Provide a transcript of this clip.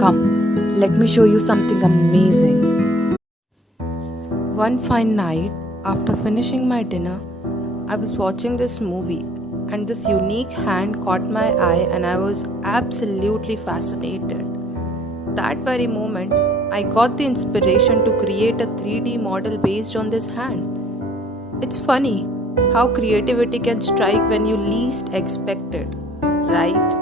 Come, let me show you something amazing. One fine night, after finishing my dinner, I was watching this movie and this unique hand caught my eye and I was absolutely fascinated. That very moment, I got the inspiration to create a 3D model based on this hand. It's funny how creativity can strike when you least expect it, right?